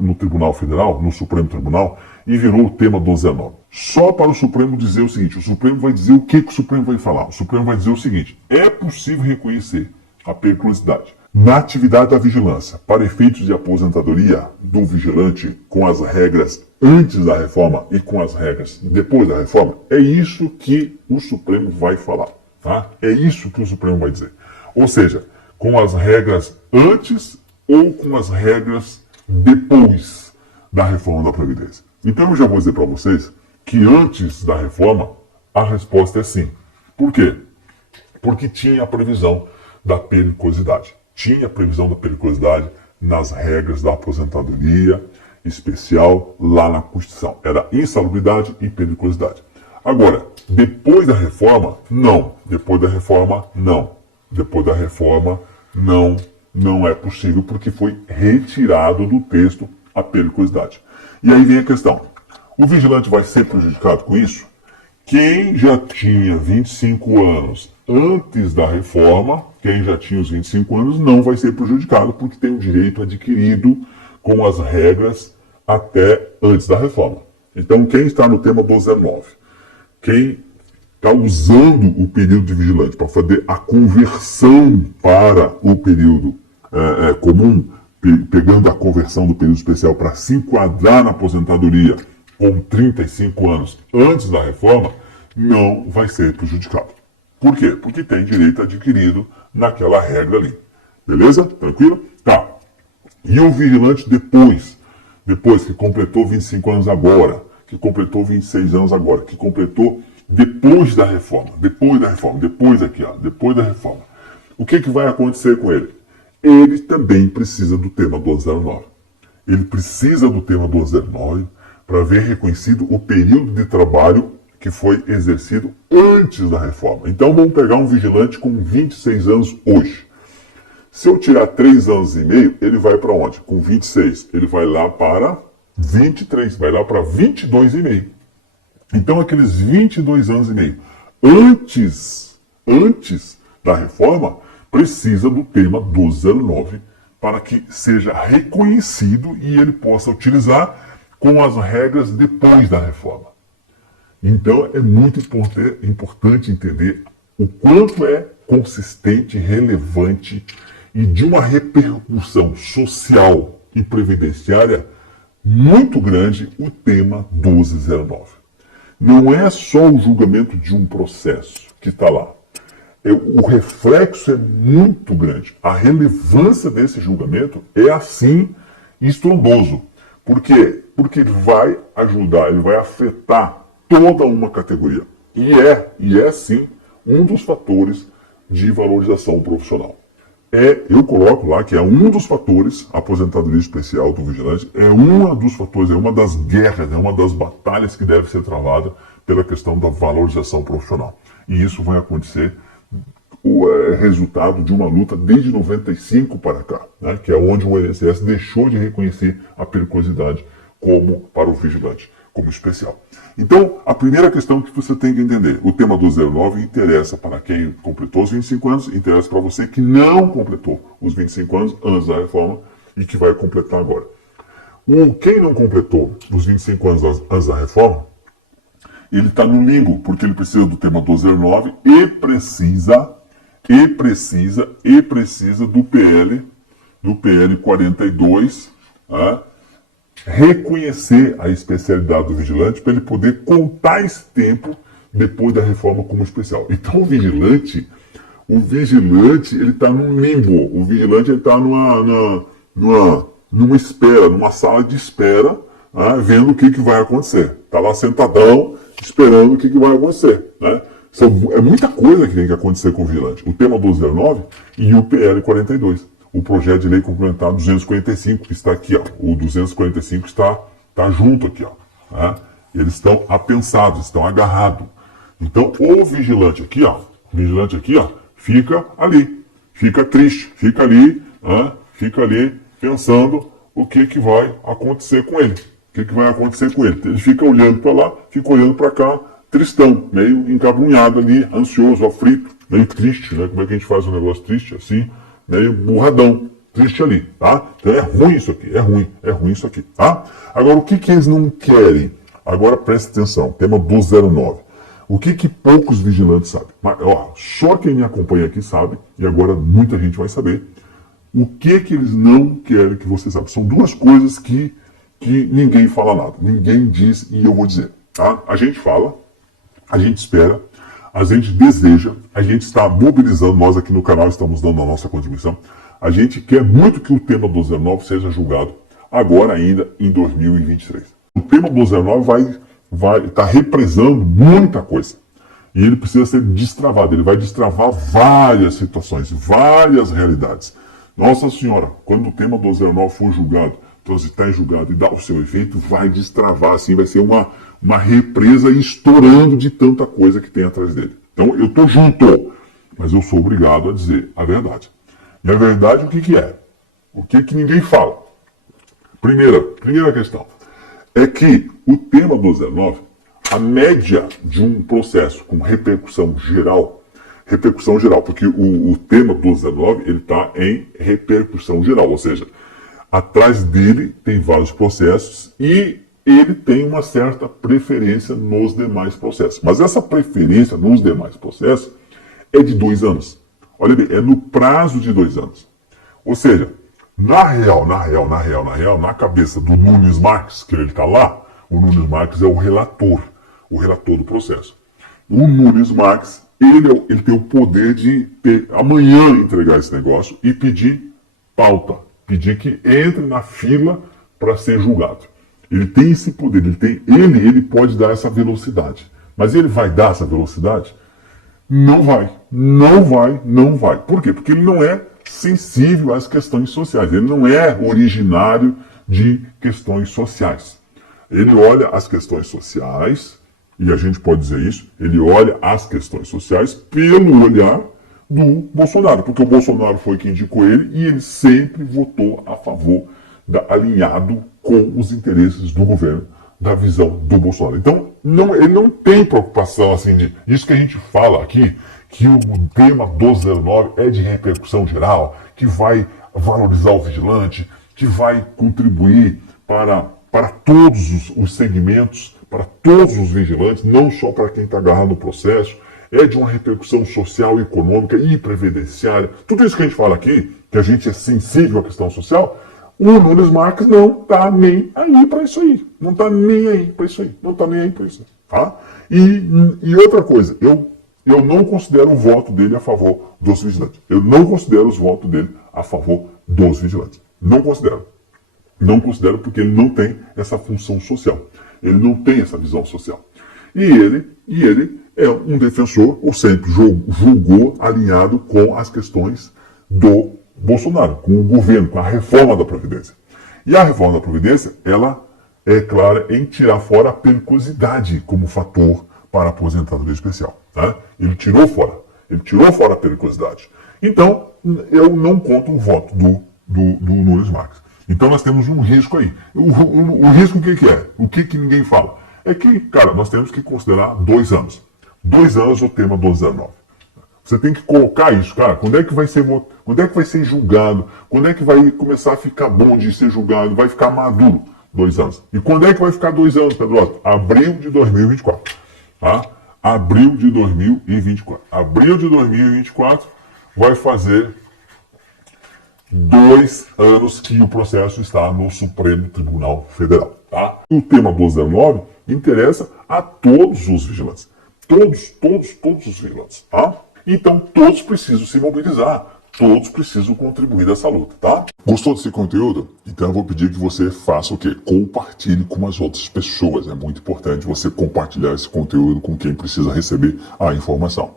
no Tribunal Federal, no Supremo Tribunal, e virou o tema 1209. Só para o Supremo dizer o seguinte, o Supremo vai dizer o que o Supremo vai falar. O Supremo vai dizer o seguinte, é possível reconhecer a periculosidade na atividade da vigilância para efeitos de aposentadoria do vigilante com as regras antes da reforma e com as regras depois da reforma. É isso que o Supremo vai falar. Tá? É isso que o Supremo vai dizer. Ou seja, com as regras antes ou com as regras depois da reforma da Previdência. Então eu já vou dizer para vocês que antes da reforma a resposta é sim. Por quê? Porque tinha a previsão da periculosidade. Tinha a previsão da periculosidade nas regras da aposentadoria especial lá na Constituição. Era insalubridade e periculosidade. Agora, depois da reforma, não. Depois da reforma, não. Depois da reforma, não é possível, porque foi retirado do texto a periculosidade. E aí vem a questão. O vigilante vai ser prejudicado com isso? Quem já tinha 25 anos antes da reforma, quem já tinha os 25 anos, não vai ser prejudicado, porque tem o direito adquirido com as regras até antes da reforma. Então, quem está no tema 1209, quem está usando o período de vigilante para fazer a conversão para o período comum, pegando a conversão do período especial para se enquadrar na aposentadoria com 35 anos antes da reforma, não vai ser prejudicado. Por quê? Porque tem direito adquirido naquela regra ali. Beleza? Tranquilo? Tá. E o vigilante depois que completou 25 anos agora, que completou 26 anos agora, que completou depois da reforma, depois da reforma. O que vai acontecer com ele? Ele também precisa do tema 1209. Ele precisa do tema 1209 para ver reconhecido o período de trabalho que foi exercido antes da reforma. Então vamos pegar um vigilante com 26 anos hoje. Se eu tirar 3 anos e meio, ele vai para onde? Com 26, ele vai lá para 23, vai lá para 22 e meio. Então aqueles 22 anos e meio antes da reforma, precisa do tema 1209 para que seja reconhecido e ele possa utilizar com as regras depois da reforma. Então é muito importante entender o quanto é consistente, relevante e de uma repercussão social e previdenciária muito grande o tema 1209. Não é só o julgamento de um processo que está lá. O reflexo é muito grande. A relevância desse julgamento é assim estrondoso. Por quê? Porque ele vai ajudar, ele vai afetar toda uma categoria. E é sim um dos fatores de valorização profissional. Eu coloco lá que é um dos fatores, a aposentadoria especial do vigilante, é um dos fatores, é uma das guerras, é uma das batalhas que deve ser travada pela questão da valorização profissional. E isso vai acontecer resultado de uma luta desde 95 para cá, né, que é onde o INSS deixou de reconhecer a periculosidade como para o vigilante, como especial. Então, a primeira questão que você tem que entender, o tema 1209 interessa para quem completou os 25 anos, interessa para você que não completou os 25 anos antes da reforma e que vai completar agora. Quem não completou os 25 anos antes da reforma, ele está no limbo, porque ele precisa do tema 1209 e precisa do PL 42, reconhecer a especialidade do vigilante para ele poder contar esse tempo depois da reforma como especial. Então o vigilante ele está num limbo, o vigilante está numa espera, numa sala de espera, vendo o que vai acontecer. Está lá sentadão, esperando o que vai acontecer, né? É muita coisa que tem que acontecer com o vigilante. O tema 1209 e o PL 42. O projeto de lei complementar 245, que está aqui, ó. O 245 está junto aqui, ó. Eles estão apensados, estão agarrados. Então, o vigilante aqui, ó, fica ali, fica triste, fica ali pensando o que vai acontecer com ele. O que vai acontecer com ele? Ele fica olhando para lá, fica olhando para cá, tristão, meio encabrunhado ali, ansioso, aflito, meio triste, né? Como é que a gente faz um negócio triste assim? Meio burradão, triste ali, tá? Então é ruim isso aqui, é ruim isso aqui, tá? Agora, o que que eles não querem? Agora preste atenção, tema 209. O que que poucos vigilantes sabem? Mas, ó, só quem me acompanha aqui sabe, e agora muita gente vai saber, o que que eles não querem que você saiba. São duas coisas que ninguém fala nada, ninguém diz e eu vou dizer, tá? A gente fala, a gente espera, a gente deseja, a gente está mobilizando, nós aqui no canal estamos dando a nossa contribuição, a gente quer muito que o tema 209 seja julgado agora ainda em 2023. O tema 209 vai estar represando muita coisa. E ele precisa ser destravado, ele vai destravar várias situações, várias realidades. Nossa Senhora, quando o tema 209 for julgado, transitar em julgado e dar o seu efeito, vai destravar, assim, vai ser uma represa estourando de tanta coisa que tem atrás dele. Então, eu estou junto, mas eu sou obrigado a dizer a verdade. E a verdade, o que que é? O que que ninguém fala? Primeira questão, é que o tema 209, a média de um processo com repercussão geral, porque o tema 209, ele está em repercussão geral, ou seja, atrás dele tem vários processos e ele tem uma certa preferência nos demais processos. Mas essa preferência nos demais processos é de 2 anos. Olha bem, é no prazo de 2 anos. Ou seja, na na cabeça do Nunes Marques, que ele está lá, o Nunes Marques é o relator do processo. O Nunes Marques, ele tem o poder de amanhã entregar esse negócio e pedir pauta, pedir que entre na fila para ser julgado. Ele tem esse poder, ele pode dar essa velocidade. Mas ele vai dar essa velocidade? Não vai. Por quê? Porque ele não é sensível às questões sociais, ele não é originário de questões sociais. Ele olha as questões sociais, e a gente pode dizer isso, ele olha as questões sociais pelo olhar do Bolsonaro, porque o Bolsonaro foi quem indicou ele e ele sempre votou a favor, alinhado com os interesses do governo, da visão do Bolsonaro. Então, ele não tem preocupação assim de... Isso que a gente fala aqui, que o tema 209 é de repercussão geral, que vai valorizar o vigilante, que vai contribuir para todos os segmentos, para todos os vigilantes, não só para quem está agarrado no processo, é de uma repercussão social, econômica e previdenciária. Tudo isso que a gente fala aqui, que a gente é sensível à questão social, o Nunes Marques não está nem aí para isso aí. Não está nem aí para isso aí. Tá? E outra coisa, eu não considero o voto dele a favor dos vigilantes. Eu não considero os votos dele a favor dos vigilantes. Não considero. Não considero porque ele não tem essa função social. Ele não tem essa visão social. E ele é um defensor, ou sempre julgou alinhado com as questões do Bolsonaro, com o governo, com a reforma da Previdência. E a reforma da Previdência, ela é clara em tirar fora a periculosidade como fator para a aposentadoria especial. Tá? Ele tirou fora a periculosidade. Então, eu não conto o voto do Nunes Marques. Então nós temos um risco aí. O risco o que é? O que ninguém fala? É que, cara, nós temos que considerar 2 anos. 2 anos o tema 209. Você tem que colocar isso, cara. Quando é que vai ser julgado? Quando é que vai começar a ficar bom de ser julgado? Vai ficar maduro? 2 anos. E quando é que vai ficar 2 anos, Pedro? Abril de 2024. Tá? Abril de 2024. Abril de 2024 vai fazer 2 anos que o processo está no Supremo Tribunal Federal. Tá? O tema 209 interessa a todos os vigilantes. Todos os vigilantes. Tá? Então todos precisam se mobilizar. Todos precisam contribuir nessa luta, tá? Gostou desse conteúdo? Então eu vou pedir que você faça o quê? Compartilhe com as outras pessoas. É muito importante você compartilhar esse conteúdo com quem precisa receber a informação.